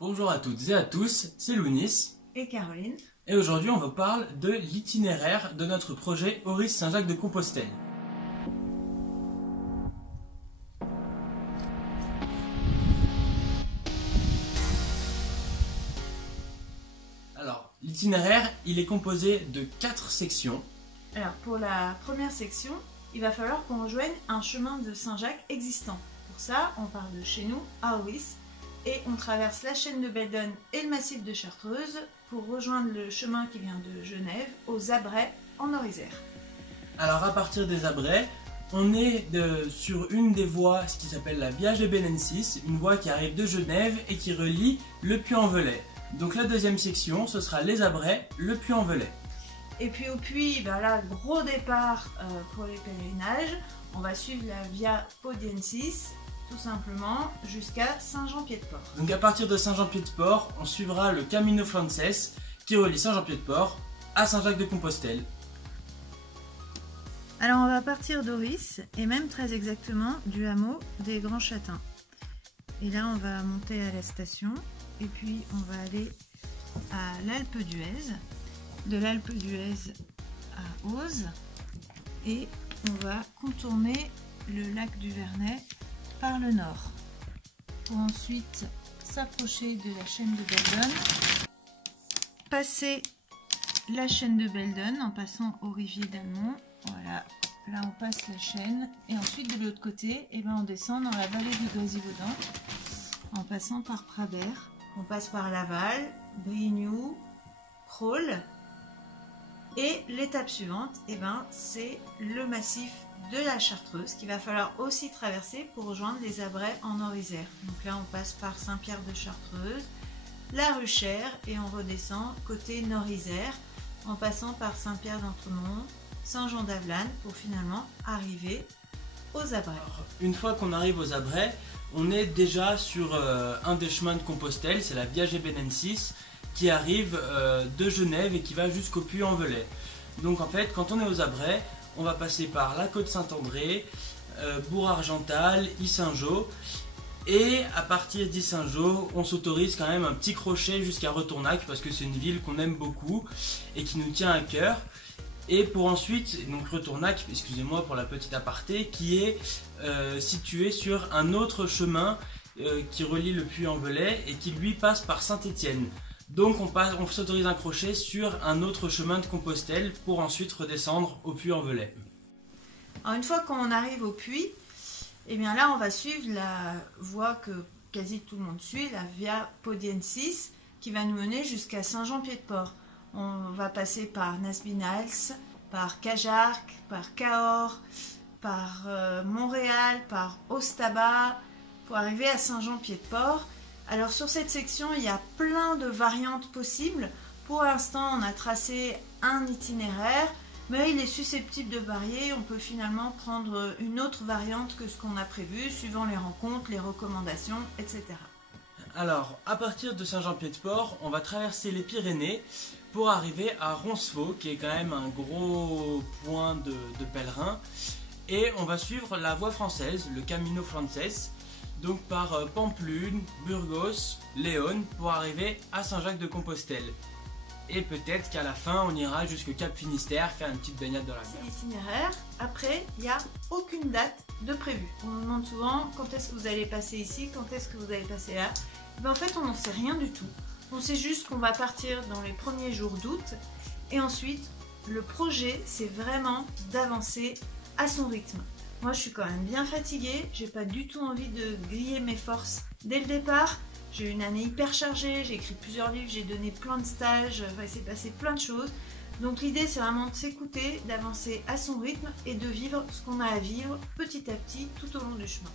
Bonjour à toutes et à tous, c'est Lounis et Caroline. Et aujourd'hui on vous parle de l'itinéraire de notre projet Oris Saint-Jacques-de-Compostelle. Alors, l'itinéraire, il est composé de 4 sections. Alors pour la première section, il va falloir qu'on rejoigne un chemin de Saint-Jacques existant. Pour ça, on part de chez nous à Oris et on traverse la chaîne de Beldonne et le massif de Chartreuse pour rejoindre le chemin qui vient de Genève aux Abrais en Orisère. Alors à partir des Abrais, on est sur une des voies, ce qui s'appelle la Via Gebenensis, une voie qui arrive de Genève et qui relie le Puy-en-Velay. Donc la deuxième section, ce sera les Abrais, le Puy-en-Velay. Et puis au Puy, ben là, gros départ pour les pèlerinages. On va suivre la Via Podiensis, tout simplement, jusqu'à Saint-Jean-Pied-de-Port. Donc à partir de Saint-Jean-Pied-de-Port, on suivra le Camino Frances qui relie Saint-Jean-Pied-de-Port à Saint-Jacques-de-Compostelle. Alors on va partir d'Oris, et même très exactement du hameau des Grands Châtains. Et là on va monter à la station, et puis on va aller à l'Alpe d'Huez, de l'Alpe d'Huez à Auze, et on va contourner le lac du Vernet par le nord, pour ensuite s'approcher de la chaîne de Beldonne, passer la chaîne de Beldonne en passant au Rivier d'Almont. Voilà, là on passe la chaîne et ensuite de l'autre côté, on descend dans la vallée du Grésivaudan en passant par Prabert. On passe par Laval, Brignoux, Crolles et l'étape suivante, c'est le massif de la Chartreuse qu'il va falloir aussi traverser pour rejoindre les Abrais en Orisère. Donc là on passe par Saint-Pierre-de-Chartreuse, la Ruchère et on redescend côté Nord-Isère en passant par Saint-Pierre-d'Entremont, Saint-Jean-d'Avelane pour finalement arriver aux Abrais. Alors, une fois qu'on arrive aux Abrais, on est déjà sur un des chemins de Compostelle, c'est la Via Gebenensis qui arrive de Genève et qui va jusqu'au Puy-en-Velay. Donc en fait, quand on est aux Abrais, on va passer par la Côte Saint-André, Bourg-Argental, Yssingeaux. Et à partir d'Yssingeaux, on s'autorise quand même un petit crochet jusqu'à Retournac parce que c'est une ville qu'on aime beaucoup et qui nous tient à cœur. Et pour ensuite, donc Retournac, excusez-moi pour la petite aparté, qui est situé sur un autre chemin qui relie le Puy-en-Velay et qui lui passe par Saint-Étienne. Donc on s'autorise un crochet sur un autre chemin de Compostelle pour ensuite redescendre au Puy-en-Velay. Alors une fois qu'on arrive au Puy, là on va suivre la voie que quasi tout le monde suit, la Via Podiensis, qui va nous mener jusqu'à Saint-Jean-Pied-de-Port. On va passer par Nasbinals, par Cajarc, par Cahors, par Montréal, par Ostaba, pour arriver à Saint-Jean-Pied-de-Port. Alors sur cette section, il y a plein de variantes possibles. Pour l'instant, on a tracé un itinéraire, mais il est susceptible de varier. On peut finalement prendre une autre variante que ce qu'on a prévu, suivant les rencontres, les recommandations, etc. Alors, à partir de Saint-Jean-Pied-de-Port, on va traverser les Pyrénées pour arriver à Roncevaux, qui est quand même un gros point de pèlerins. Et on va suivre la voie française, le Camino Frances, donc par Pampelune, Burgos, Léon, pour arriver à Saint-Jacques-de-Compostelle. Et peut-être qu'à la fin, on ira jusqu'au Cap Finistère, faire une petite baignade dans la mer. C'est l'itinéraire. Après, il n'y a aucune date de prévu. On nous demande souvent quand est-ce que vous allez passer ici, quand est-ce que vous allez passer là. En fait, on n'en sait rien du tout. On sait juste qu'on va partir dans les premiers jours d'août. Et ensuite, le projet, c'est vraiment d'avancer à son rythme. Moi, je suis quand même bien fatiguée. J'ai pas du tout envie de griller mes forces dès le départ. J'ai eu une année hyper chargée, j'ai écrit plusieurs livres, j'ai donné plein de stages, il s'est passé plein de choses. Donc l'idée, c'est vraiment de s'écouter, d'avancer à son rythme et de vivre ce qu'on a à vivre petit à petit tout au long du chemin.